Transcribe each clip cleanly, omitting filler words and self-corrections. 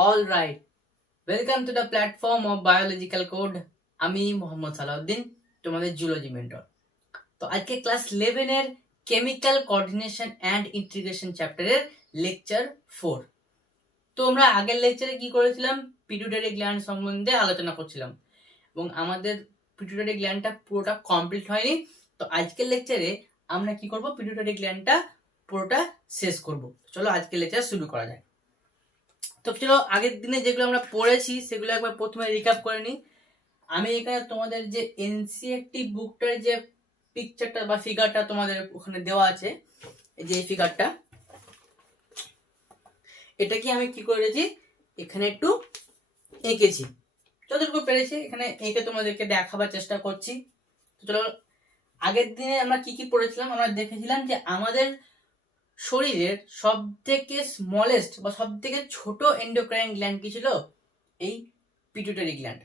All right. Welcome to the platform of Biological Code. আমি মোহাম্মদ সালাউদ্দিন, তোমাদের zoology mentor. তো আজকে ক্লাস 11 এর কেমিক্যাল কোঅর্ডিনেশন এন্ড ইন্টিগ্রেশন চ্যাপ্টারের লেকচার 4। তো আমরা আগের লেকচারে কি করেছিলাম, পিটুইটারি গ্ল্যান্ড সম্বন্ধে আলোচনা করছিলাম এবং আমাদের পিটুইটারি গ্ল্যান্ডটা পুরোটা কমপ্লিট হয়নি। তো আজকের লেকচারে আমরা কি করব, পিটুইটারি গ্ল্যান্ডটা পুরোটা শেষ করব। চলো আজকের লেকচার শুরু করা যায়। তো চলো আগের দিনে যেগুলো আমরা পড়েছি সেগুলো একবার প্রথমে রিক্যাপ করে নিই। আমি এখানে তোমাদের যে এনসিইআরটি বুকটার যে পিকচারটা বা ফিগারটা তোমাদের ওখানে দেওয়া আছে, এই যে এই ফিগারটা, এটা কি আমি কি করেছি এখানে একটু এঁকেছি, যতটুকু পেরেছি এখানে এঁকে তোমাদেরকে দেখাবার চেষ্টা করছি। তো চলো আগের দিনে আমরা কি কি পড়েছিলাম, আমরা দেখেছিলাম যে আমাদের শরীরের সব থেকে স্মলেস্ট বা সব থেকে ছোট এন্ডোক্রাইন গ্ল্যান্ড কি ছিল, এই পিটুইটারি গ্ল্যান্ড।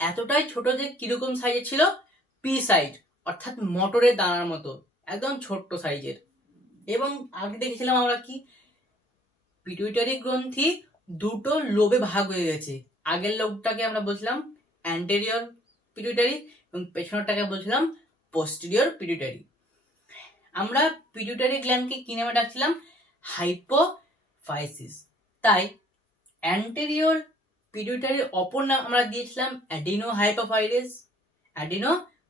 এতটাই ছোট যে কিরকম সাইজের ছিল, পি সাইজ, অর্থাৎ মটরের দানার মতো, একদম ছোট্ট সাইজের। এবং আগে দেখেছিলাম আমরা কি, পিটুইটারি গ্রন্থি দুটো লোবে ভাগ হয়ে গেছে। আগের লোবটাকে আমরা বলছিলাম অ্যান্টেরিয়র পিটুইটারি এবং পেছনেরটাকে বলছিলাম পোস্টেরিয়র পিটুইটারি। আমরা পিটুইটারি গ্ল্যান্ডকে কি নামে ডাকছিলাম, হাইপোফাইসিস। তাই অ্যান্টেরিয়র পিটুইটারির অপর নাম আমরা দিয়েছিলাম অ্যাডিনো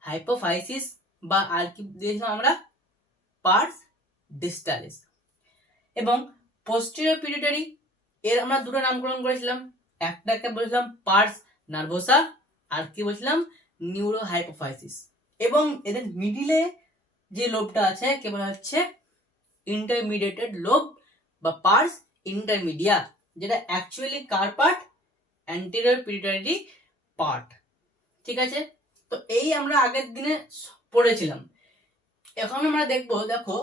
হাইপোফাইসিস বা আর কি দিয়েছিলাম আমরা, পার্স ডিস্টালিস। এবং পোস্টেরিয়র পিটুইটারি এর আমরা দুটো নামকরণ করেছিলাম, একটাকে বলেছিলাম পার্স নার্ভোসা আর কি বলছিলাম নিউরোহাইপোফাইসিস। এবং এদের মিডিলে যে লোবটা আছে কে বলা হচ্ছে ইন্টারমিডিয়েটেড লোব বা পার্স ইন্টারমিডিয়া, যেটা অ্যাকচুয়ালি কার পার্ট, অ্যান্টেরিয়র পিটুইটারি পার্ট। ঠিক আছে, তো এই আমরা আগের দিনে পড়েছিলাম। এখন আমরা দেখবো, দেখো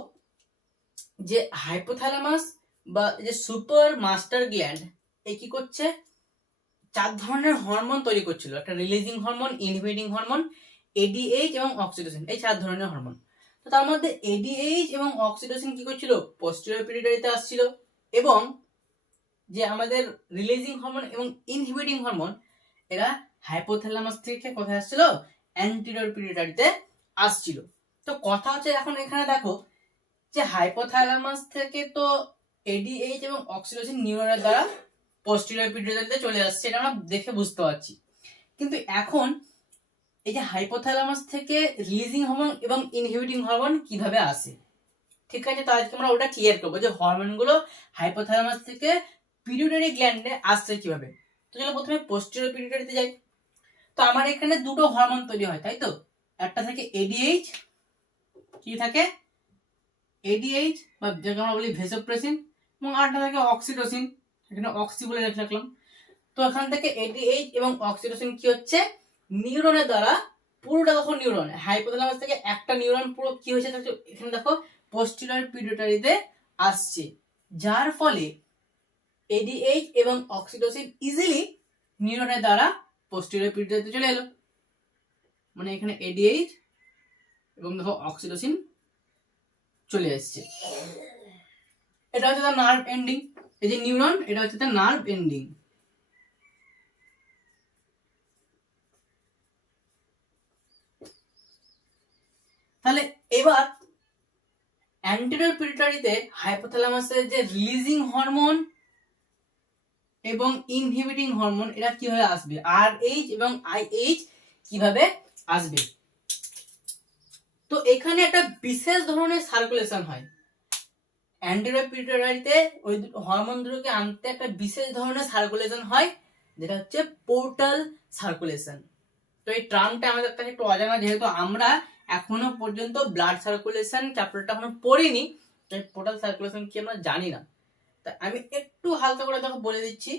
যে হাইপোথ্যালামাস বা যে সুপার মাস্টার গ্ল্যান্ড এই কি করছে, 4 ধরনের হরমোন তৈরি করছিল, একটা releasing hormone, inhibiting hormone, ADH এবং অক্সিটোসিন, এই 4 ধরনের হরমোন। তো তার মধ্যে এডিএইচ এবং অক্সিটোসিন কি করছিল, পোস্টেরিয়র পিটুইটারিতে আসছিল, এবং যে আমাদের রিলিজিং হরমোন এবং ইনহিবিটিং হরমোন এরা হাইপোথ্যালামাস থেকে কোথায় আসছিল, অ্যান্টেরিয়র পিটুইটারিতে আসছিল। তো কথা হচ্ছে এখন এখানে দেখো যে হাইপোথ্যালামাস থেকে তো এডিএইচ এবং অক্সিটোসিন নিউরনের দ্বারা পোস্টেরিয়র পিটুইটারিতে চলে আসছে, এটা আমরা দেখে বুঝতে পারছি। কিন্তু এখন এই যে হাইপোথ্যালামাস থেকে রিলিজিং হরমোন এবং ইনহিবিটিং হরমোন কিভাবে আসে, ঠিক আছে, তো আজকে আমরা ওটা ক্লিয়ার করবো যে হরমোনগুলো হাইপোথ্যালামাস থেকে পিটুইটারি গ্ল্যান্ডে আসছে কিভাবে। তো চলো প্রথমে পোস্টেরিয়র পিটুইটারিতে যাই। তো আমার এখানে দুটো হরমোন তৈরি হয়, তাই তো, একটা থাকে এডিএইচ, কি থাকে এডিএইচ বা যাকে আমরা বলি ভেসোপ্রেসিন, এবং আরেকটা থাকে অক্সিটোসিন, এখানে অক্সি বলে রাখলাম। তো এখান থেকে এডিএইচ এবং অক্সিটোসিন কি হচ্ছে, নিউরনের দ্বারা, পুরোটা দেখো নিউরন, হাইপোথ্যালামাস থেকে একটা নিউরন পুরো কি হয়েছে এখানে দেখো পোস্টেরিয়র পিটুইটারিতে আসছে, যার ফলে এডিএইচ এবং অক্সিটোসিন ইজিলি নিউরনের দ্বারা পোস্টেরিয়র পিটুইটারিতে চলে এলো। মানে এখানে এডিএইচ এবং দেখো অক্সিটোসিন চলে এসছে। এটা হচ্ছে তার নার্ভ এন্ডিং, এই যে নিউরন, এটা হচ্ছে তার নার্ভ এন্ডিং। তাহলে এবার অ্যান্টেরিয়র পিটুইটারিতে হাইপোথ্যালামাসের যে রিলিজিং হরমোন এবং ইনহিবিটিং হরমোন এরা কিভাবে আসবে, আরএইচ এবং আইএইচ কিভাবে আসবে। তো এখানে একটা বিশেষ ধরনের সার্কুলেশন হয় অ্যান্টেরিয়র পিটুইটারিতে, ওই হরমোন দুটোকে আনতে একটা বিশেষ ধরনের সার্কুলেশন হয়, যেটা হচ্ছে পোর্টাল সার্কুলেশন। তো এই টার্মটা আমাদের কাছে একটু অজানা, যেহেতু আমরা এখনো পর্যন্ত ব্লাড সার্কুলেশন চ্যাপ্টারটা এখনো পড়িনি, তাই পোর্টাল সার্কুলেশন কি আমরা জানি না। তা আমি একটু হালকা করে দেখো বলে দিচ্ছি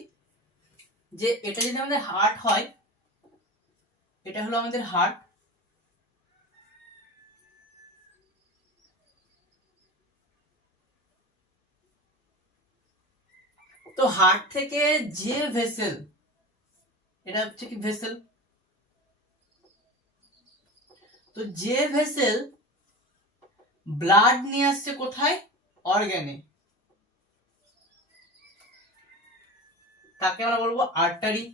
যে এটা যদি আমাদের হার্ট হয়, এটা হলো আমাদের হার্ট, তো হার্ট থেকে যে ভেসেল, এটা হচ্ছে কি ভেসেল, তো যে ভেসেল ব্লাড নিয়ে আসছে কোথায়, অর্গানে, তাকে আমরা বলবো আর্টারি।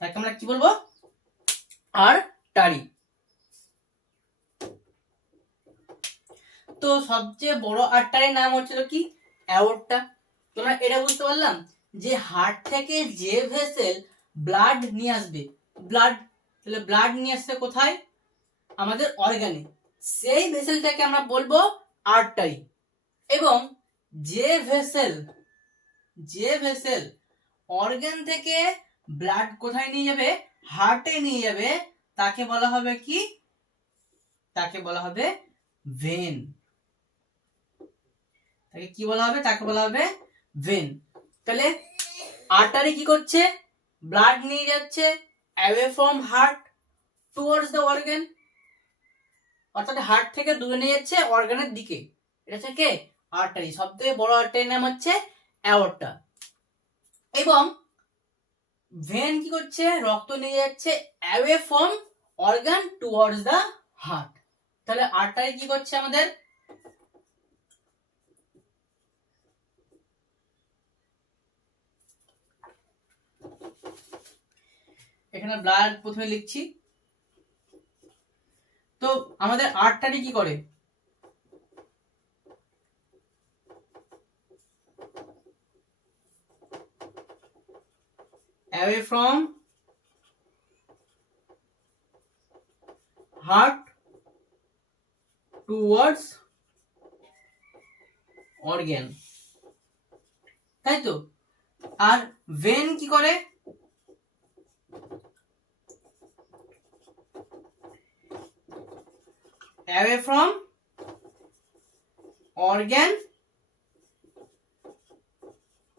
তাকে আমরা কি বলবো? আর্টারি। তো সবচেয়ে বড় আর্টারির নাম হচ্ছিল কি? অ্যাওর্টা। তোমরা এটা বুঝতে পারলাম যে হার্ট থেকে যে ভেসেল ব্লাড নিয়ে আসবে, তাহলে ব্লাড নিয়ে আসবে কোথায়? আমাদের অর্গানে, সেই ভেসেলটাকে আমরা বলবো আর্টারি। এবং যে ভেসেল অর্গান থেকে ব্লাড কোথায় নিয়ে যাবে? হার্টে নিয়ে যাবে, তাকে বলা হবে কি? তাকে বলা হবে ভেন। তাকে কি বলা হবে? তাকে বলা হবে ভেন। তাহলে আর্টারি কি করছে? ব্লাড নিয়ে যাচ্ছে away from heart towards the organ, অর্থাৎ হার্ট থেকে দূরে নিয়ে যাচ্ছে অর্গানের দিকে। এটা হচ্ছে কে? আর্টারি। সবথেকে বড় আর্টারির নাম হচ্ছে অ্যাওর্টা। এবং ভেন কি করছে? রক্ত নিয়ে যাচ্ছে away from organ towards the heart. তাহলে আর্টারি কি করছে আমাদের? এখানে ব্লাড প্রথমে লিখছি। তো আমাদের আর্টারি কি করে? away from heart towards organ, তাই তো? আর ভেন কি করে? away from organ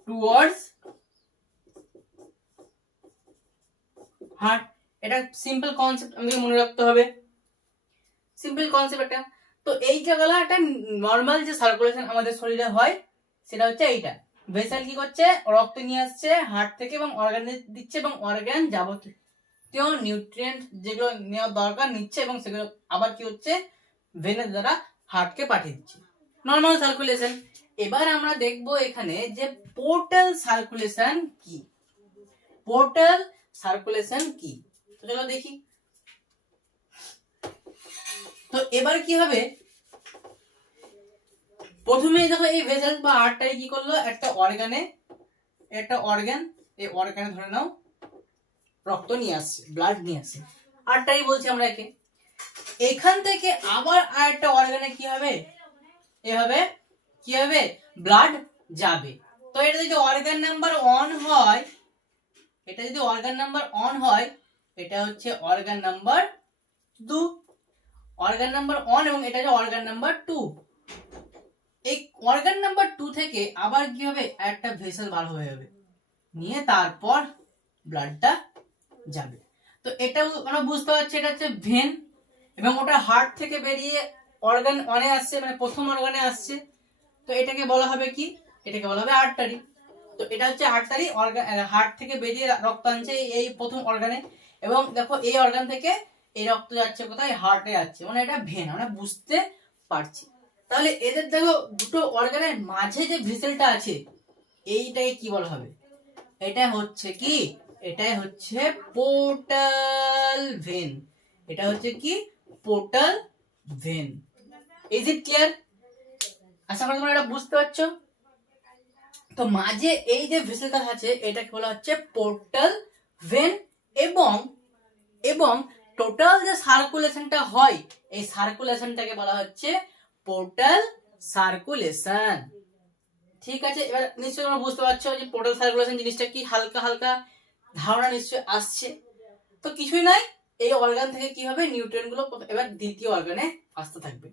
towards heart. এটা সিম্পল কনসেপ্ট, আমাকে মনে রাখতে হবে। সিম্পল কনসেপ্ট একটা। তো এই জায়গাটা একটা নর্মাল যে সার্কুলেশন আমাদের শরীরে হয় সেটা হচ্ছে এইটা। ভেসেল কি করছে? রক্ত নিয়ে আসছে হার্ট থেকে এবং অর্গানে দিচ্ছে, এবং অর্গান যাবতীয় নিউট্রিয়েন্ট যেগুলো নেওয়ার দরকার নিচ্ছে, এবং সেগুলো আবার কি হচ্ছে? ভেনের দ্বারা হার্টকে পাঠিয়ে দিচ্ছে। Normal circulation. এবার আমরা দেখবো এখানে যে পোর্টাল সার্কুলেশন কি। পোর্টাল সার্কুলেশন কি? তো চলো দেখি। তো এবার কি হবে? প্রথমেই দেখো এই ভেসেল বা আর্টারি কি করলো? একটা অর্গান, এই অর্গানে ধরে নাও রক্ত নিয়ে আসছে, ব্লাড নিয়ে আসছে, আর্টারি বলছি আমরা একে। এখান থেকে আবার আরেকটা অর্গানে কি হবে? এভাবে কি হবে? ব্লাড যাবে। তো এটা যদি অর্গান নাম্বার 1 হয়, এটা যদি অর্গান নাম্বার 1 হয়, এটা হচ্ছে অর্গান নাম্বার 2, অর্গান নাম্বার 1, এবং এটা হচ্ছে অর্গান নাম্বার 2। এই অর্গান নাম্বার 2 থেকে আবার কি হবে? একটা ভেসেল বার হয়ে যাবে, নিয়ে তারপর ব্লাডটা যাবে। তো এটা আমরা বুঝতে পারছি এটা হচ্ছে ভেন, এবং ওটা হার্ট থেকে বেরিয়ে অর্গান 1 আসছে, মানে প্রথম অর্গানে আসছে। তো এটাকে বলা হবে কি? এটাকে বলা হবে আর্টারি। তো এটা হচ্ছে আর্টারি, হার্ট থেকে বেরিয়ে রক্ত আনছে এই প্রথম অর্গানে, এবং দেখো এই অর্গান থেকে এই রক্ত যাচ্ছে কোথায়? হার্টে যাচ্ছে, মানে এটা ভেন। আমরা বুঝতে পারছি। তাহলে এদের দেখো দুটো অর্গানের মাঝে যে ভেসেলটা আছে এইটাকে কি বলা হবে? এটা হচ্ছে কি? এটাই হচ্ছে পোর্টাল ভেন। এটা হচ্ছে কি? Portal vein. Is it clear? আশা করি তোমরা এটা বুঝতে পারছো। তো মাঝে এই যে ভেসেলটা আছে এটাকে বলা হচ্ছে পোর্টাল ভেন, এবং টোটাল যে সার্কুলেশনটা হয় এই সার্কুলেশনটাকে বলা হচ্ছে পোর্টাল সার্কুলেশন। ঠিক আছে? এবার নিশ্চয়ই তোমরা বুঝতে পারছো যে পোর্টাল সার্কুলেশন জিনিসটা কি। হালকা হালকা ধারণা নিশ্চয়ই আসছে। তো কিছুই নাই, এই অর্গান থেকে কি হবে? নিউট্রিয়েন্ট গুলো এবার দ্বিতীয় অর্গানে আসতে থাকবে।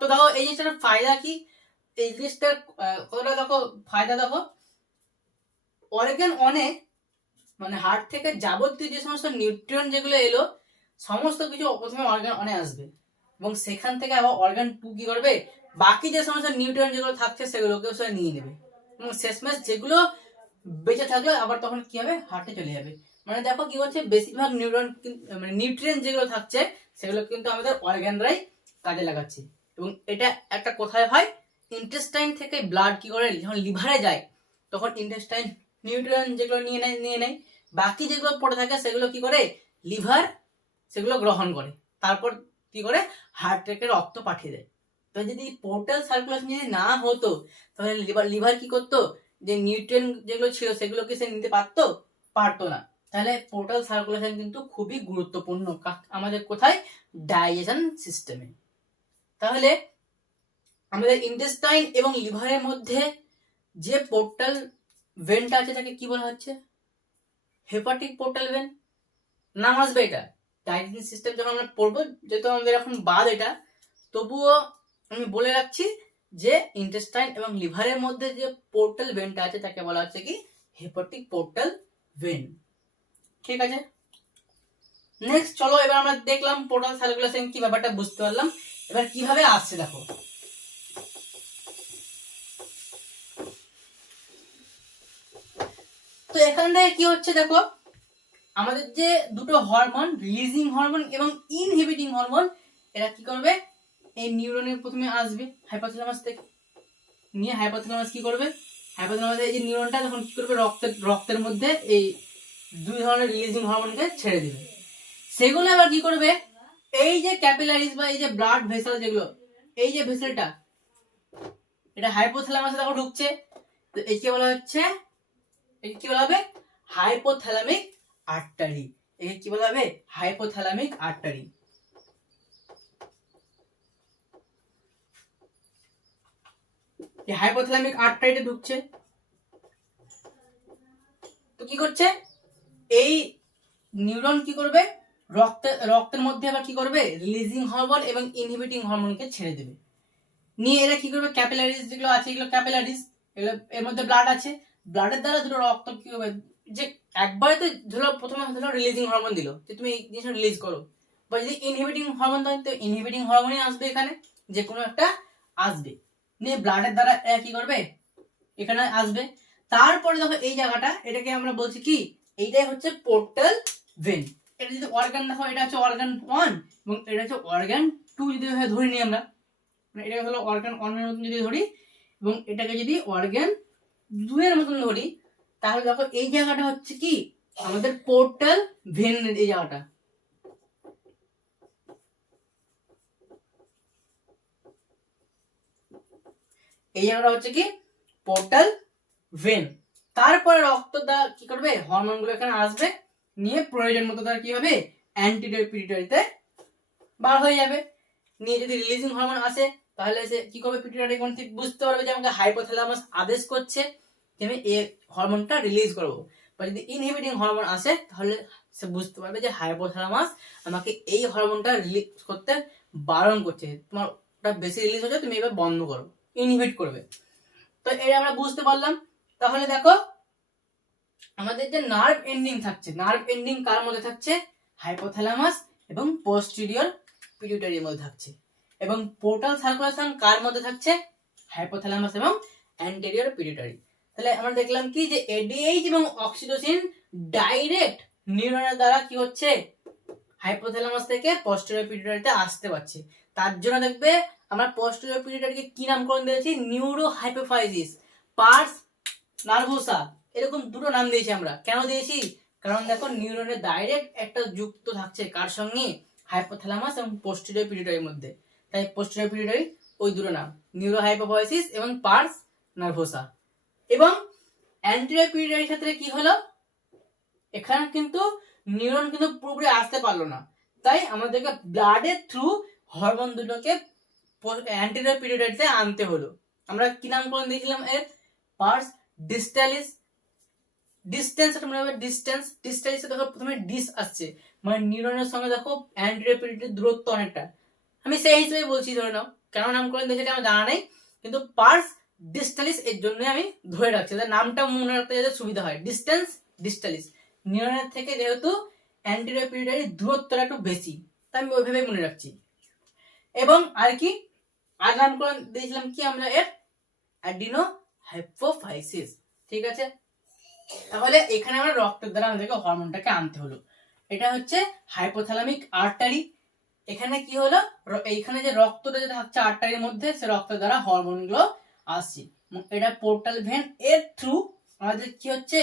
তো দেখো এই জিনিসটার ফায়দা কি, এই জিনিসটার কতটা দেখো ফায়দা দেখো। অর্গান 1 মানে হার্ট থেকে যাবতীয় যে সমস্ত নিউট্রিয়েন্ট যেগুলো এলো সমস্ত কিছু প্রথমে অর্গান 1 আসবে, এবং সেখান থেকে আবার অর্গান 2 কি করবে? বাকি যে সমস্ত নিউট্রিয়েন্ট যেগুলো থাকছে সেগুলোকে সে নিয়ে নেবে, এবং শেষমেশ যেগুলো বেঁচে থাকলে আবার তখন কি হবে? হার্টে চলে যাবে। মানে দেখো কি হচ্ছে, বেশিরভাগ নিউট্রিয়েন্ট যেগুলো থাকছে সেগুলো কিন্তু আমাদের অর্গানরাই কাজে লাগাচ্ছে। এবং এটা একটা কোথায় হয়? ইন্টেস্টাইন থেকে ব্লাড কি করে যখন লিভারে যায় তখন ইন্টেস্টাইন নিউট্রিয়েন্ট যেগুলো নিয়ে নেয়, বাকি যেগুলো পড়ে থাকে সেগুলো কি করে লিভার সেগুলো গ্রহণ করে, তারপর কি করে হার্ট থেকে রক্ত পাঠিয়ে দেয়। তো যদি পোর্টাল সার্কুলেশন যদি না হতো তাহলে লিভার কি করতো, যে নিউট্রিয়েন্ট যেগুলো ছিল সেগুলোকে সে নিতে পারতো না। তাহলে পোর্টাল সার্কুলেশন কিন্তু খুবই গুরুত্বপূর্ণ আমাদের কোথায়, ডাইজেশন সিস্টেমে। তাহলে আমাদের ইন্টেস্টাইন এবং লিভারের মধ্যে যে পোর্টাল ভেনটা আছে তাকে কি বলা হচ্ছে, হেপাটিক পোর্টাল ভেন নাম আসবে। এটা ডাইজেশন সিস্টেম যখন আমরা পড়বো, যেহেতু আমাদের এখন বাদ এটা, তবুও আমি বলে রাখছি যে ইন্টেস্টাইন এবং লিভারের মধ্যে যে পোর্টাল ভেনটা আছে তাকে বলা হচ্ছে কি হেপাটিক পোর্টাল ভেন। ঠিক আছে, নেক্সট চলো এবার আমরা দেখলাম পোর্টাল সার্কুলেশন কি ব্যাপারটা বুঝতে পারলাম। এবার কিভাবে আসছে দেখো, তো এখানে কি হচ্ছে দেখো, আমাদের যে দুটো হরমোন রিলিজিং হরমোন এবং ইনহিবিটিং হরমোন, এরা কি করবে, এই নিউরনের প্রথমে আসবে হাইপোথ্যালামাস থেকে, নিয়ে হাইপোথ্যালামাস কি করবে, হাইপোথ্যালামাস এই যে নিউরনটা তখন কি করবে, রক্তের মধ্যে এই দুই ধরনের রিলিজিং হরমোনকে ছেড়ে দিবে। সেগুলো আবার কি করবে, এই যে ক্যাপিলারিজ বা এই যে ব্লাড ভেসেল যেগুলো, এই যে ভেসেলটা এটা হাইপোথ্যালামাসে দেখো ঢুকছে, তো একে বলা হচ্ছে, একে কি বলা হবে, হাইপোথ্যালামিক আর্টারি। একে কি বলা হবে, হাইপোথ্যালামিক আর্টারি। এই হাইপোথ্যালামিক আর্টারিতে ঢুকছে, তো কি করছে, এই নিউরন কি করবে, রক্তের মধ্যে আবার কি করবে, রিলিজিং হরমোন এবং ইনহিবিটিং হরমোনকে ছেড়ে দেবে। নিয়ে এরা কি করবে, ক্যাপিলারিজ যেগুলো আছে এগুলো ক্যাপিলারিজ, এগুলো এর মধ্যে ব্লাড আছে, ব্লাডের দ্বারা দুটো রক্ত কি হবে, যে একবারে তো ধরো প্রথমে ধরো রিলিজিং হরমোন দিল যে তুমি এই জিনিসটা রিলিজ করো, বা যদি ইনহিবিটিং হরমোন দেয় তো ইনহিবিটিং হরমোনই আসবে, এখানে যে কোনো একটা আসবে, নিয়ে ব্লাডের দ্বারা এরা কি করবে এখানে আসবে। তারপরে দেখো এই জায়গাটা, এটাকে আমরা বলছি কি, এইটাই হচ্ছে পোর্টাল ভেন। এটা যদি অর্গান দেখো, এটা হচ্ছে অর্গান 1 এবং এটা হচ্ছে অর্গান 2 যদি ধরে নিই আমরা, এটাকে হলো অর্গান 1 এর মতন যদি ধরি এবং এটাকে যদি অর্গান 2 এর মতন ধরি, তাহলে দেখো এই জায়গাটা হচ্ছে কি আমাদের পোর্টাল ভেন। এই জায়গাটা হচ্ছে কি পোর্টাল ভেন। তারপরে রক্ত দ্বারা কি করবে, হরমোন গুলো এখানে আসবে, নিয়ে প্রয়োজন মতো তার কি হবে অ্যান্টিরিয়র পিটুইটারিতে বার হয়ে যাবে। নিয়ে যদি রিলিজিং হরমোন আসে তাহলে সে কি করবে, পিটুইটারি গ্রন্থি বুঝতে পারবে যে আমাকে হাইপোথ্যালামাস আদেশ করছে যে আমি এই হরমোনটা রিলিজ করবো। বা যদি ইনহিবিটিং হরমোন আসে তাহলে সে বুঝতে পারবে যে হাইপোথ্যালামাস আমাকে এই হরমোনটা রিলিজ করতে বারণ করছে, তোমার ওটা বেশি রিলিজ হচ্ছে, তুমি এবার বন্ধ করো, ইনহিবিট করবে। তো এটা আমরা বুঝতে পারলাম। তাহলে দেখো আমাদের যে নার্ভ এন্ডিং থাকছে, নার্ভ এন্ডিং কার মধ্যে থাকছে, হাইপোথ্যালামাস এবং পোস্টেরিয়র পিটুইটারির মধ্যে থাকছে। এবং পোর্টাল সার্কুলেশন কার মধ্যে থাকছে, হাইপোথ্যালামাস এবং অ্যান্টেরিয়র পিটুইটারি। তাহলে আমরা দেখলাম কি যে এডিএইচ এবং অক্সিটোসিন ডাইরেক্ট নিউরনের দ্বারা কি হচ্ছে, হাইপোথ্যালামাস থেকে পোস্টেরিয়র পিটুইটারিতে আসতে পারছে। তার জন্য দেখবে আমরা পোস্টেরিয়র পিটুইটারিকে কি নামকরণ দিয়েছি, নিউরো হাইপোফাইসিস, পার্স নার্ভোসা, এরকম দুটো নাম দিয়েছি আমরা। কেন দিয়েছি, কারণ দেখো নিউরনের ডাইরেক্ট একটা যুক্ত থাকছে কার সঙ্গে, হাইপোথ্যালামাস এবং পোস্টেরিয়র পিটুইটারির মধ্যে, তাই পোস্টেরিয়র পিটুইটারি ওই দুটো নাম, নিউরো হাইপোফাইসিস এবং পার্স নার্ভোসা। এবং অ্যান্টেরিয়র পিটুইটারির ক্ষেত্রে কি হলো, এখানে কিন্তু নিউরন কিন্তু পুরোপুরি আসতে পারলো না, তাই আমাদেরকে ব্লাডের থ্রু হরমোন দুটোকে অ্যান্টেরিয়র পিটুইটারিতে আনতে হলো। আমরা কি নামকরণ দিয়েছিলাম এর, পার্স ডিস্টালিস, ডিস্টেন্স মনে হবে, ডিস্টালিসে দেখো প্রথমে ডিস আসছে, মানে নিউরনের সঙ্গে দেখো অ্যান্টেরিয়র পিটুইটারির দূরত্ব অনেকটা, আমি সেই হিসেবে বলছি ধরে নাও, কেন নামকরণ দিয়েছে আমার জানা নেই, কিন্তু পার্স ডিস্টালিস এর জন্য আমি ধরে রাখছি, নামটা মনে রাখতে যাতে সুবিধা হয়, ডিস্টালিস, নিউরনের থেকে যেহেতু অ্যান্টেরিয়র পিটুইটারির দূরত্বটা একটু বেশি, তাই আমি ওইভাবে মনে রাখছি। এবং আর কি আর নামকরণ দিয়েছিলাম কি আমরা এর, অ্যাডিনো হাইপোফাইসিস। ঠিক আছে, তাহলে এখানে আমরা রক্তের দ্বারা আমাদেরকে হরমোনটাকে আনতে হলো। এটা হচ্ছে হাইপোথ্যালামিক আর্টারি। এখানে কি হলো, এইখানে যে রক্তটা যেটা থাকছে আর্টারির মধ্যে, সে রক্তের দ্বারা হরমোন গুলো আসছে। এটা পোর্টাল ভেন, এর থ্রু আমাদের কি হচ্ছে,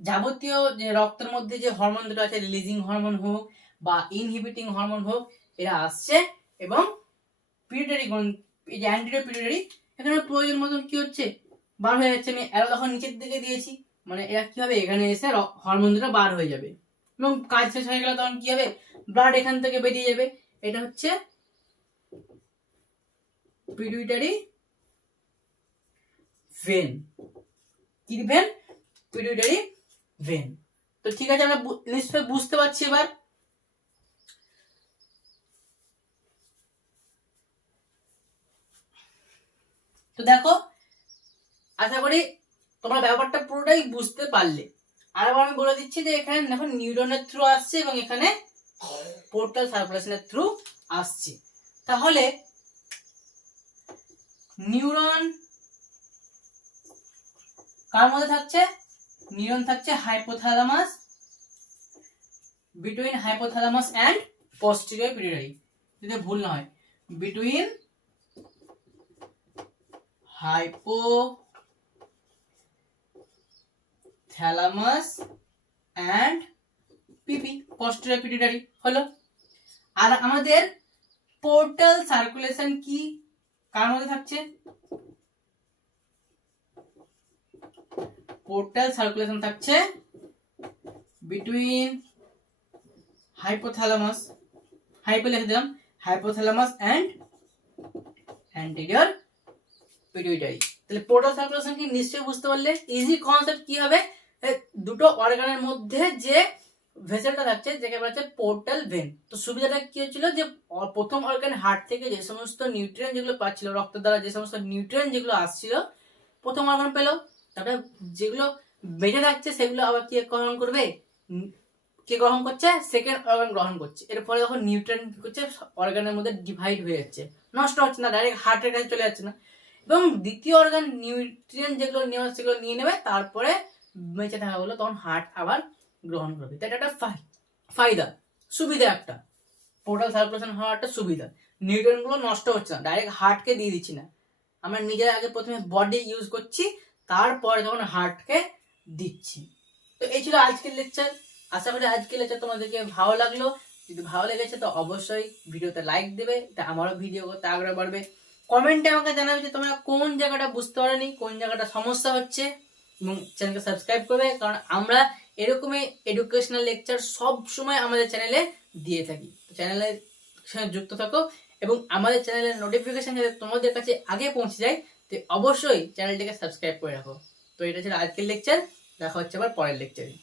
যাবতীয় যে রক্তের মধ্যে যে হরমোন দুটো আছে, রিলিজিং হরমোন হোক বা ইনহিবিটিং হরমোন হোক, এরা আসছে এবং পিউটারি এই যে অ্যান্টিরিয়র পিউটারি এখানে প্রয়োজন মতন কি হচ্ছে বার হয়ে যাচ্ছে। আমি অ্যারো তখন নিচের দিকে দিয়েছি, মানে এরা কি হবে এখানে এসে হরমোন দুটো বার হয়ে যাবে এবং কাজ শেষ হয়ে গেলে তখন কি হবে, ব্লাড এখান থেকে বেরিয়ে যাবে। এটা হচ্ছে পিউটারি ভেন। কি ভেন? Pituitary vein. তো ঠিক আছে, আমরা নিশ্চয়ই বুঝতে পারছি এবার। তো দেখো, আশা করি তোমরা ব্যাপারটা পুরোটাই বুঝতে পারলে। আরেকবার আমি বলে দিচ্ছি যে এখানে দেখো নিউরনের থ্রু আসছে এবং এখানে পোর্টাল সার্কুলেশনের থ্রু আসছে। তাহলে নিউরন কার মধ্যে থাকছে? নিউরন থাকছে hypothalamus, between hypothalamus and posterior pituitary, যদি ভুল না হয়, between hypothalamus and PP, posterior pituitary হলো। আর আমাদের পোর্টাল সার্কুলেশন কি কার মধ্যে থাকছে? পোর্টাল সার্কুলেশন থাকছে বিটুইন হাইপোথ্যালামাস, হাইপো লিখে দিলাম, হাইপোথ্যালামাস এন্ড অ্যান্টেরিয়র পিটুইটারি। তাহলে পোর্টাল সার্কুলেশন কি নিশ্চয়ই বুঝতে পারলে। ইজি কনসেপ্ট কি হবে, দুটো অর্গানের মধ্যে যে ভেসেলটা থাকছে যেটা হচ্ছে পোর্টাল ভেন। তো সুবিধাটা কি হচ্ছিল যে প্রথম অর্গান হার্ট থেকে যে সমস্ত নিউট্রিয়েন্ট যেগুলো পাচ্ছিল, রক্তের দ্বারা যে সমস্ত নিউট্রিয়েন্ট যেগুলো আসছিল প্রথম অর্গান পেলো, তারপরে যেগুলো বেঁচে থাকছে সেগুলো আবার কি গ্রহণ করবে, কে গ্রহণ করছে? সেকেন্ড অর্গান গ্রহণ করছে। এর ফলে যখন নিউট্রিয়েন্ট কি করছে অর্গানের মধ্যে ডিভাইড হয়ে যাচ্ছে, নষ্ট হচ্ছে না, ডাইরেক্ট হার্টের কাছে চলে যাচ্ছে না, এবং দ্বিতীয় অর্গান নিউট্রিয়েন্ট যেগুলো নেওয়া সেগুলো নিয়ে নেবে, তারপরে বেঁচে থাকা হলো তখন হার্ট আবার গ্রহণ করবে। এটা একটা ফায়দা, সুবিধা একটা, পোর্টাল সার্কুলেশন হওয়ার একটা সুবিধা। নিউট্রিয়েন্ট গুলো নষ্ট হচ্ছে না, ডাইরেক্ট হার্টকে দিয়ে দিচ্ছি না, আমরা নিজের আগে প্রথমে বডি ইউজ করছি, তারপরে যখন হার্টকে দিচ্ছি। তো এই ছিল আজকের লেকচার। আশা করি আজকের লেকচার তোমাদেরকে ভালো লাগলো। যদি ভালো লেগেছে তো অবশ্যই ভিডিওতে লাইক দেবে, এটা আমারও ভিডিও করতে আগ্রহ বাড়বে। কমেন্টে আমাকে জানাবে যে তোমরা কোন জায়গাটা বুঝতে পারোনি, কোন জায়গাটা সমস্যা হচ্ছে, এবং চ্যানেলকে সাবস্ক্রাইব করবে, কারণ আমরা এরকমই এডুকেশনাল লেকচার সব সময় আমাদের চ্যানেলে দিয়ে থাকি। চ্যানেলের সঙ্গে যুক্ত থাকো এবং আমাদের চ্যানেলের নোটিফিকেশন যাতে তোমাদের কাছে আগে পৌঁছে যায়, তো অবশ্যই চ্যানেলটিকে সাবস্ক্রাইব করে রাখো। তো এটা ছিল আজকের লেকচার, দেখা হচ্ছে আবার পরের লেকচারে।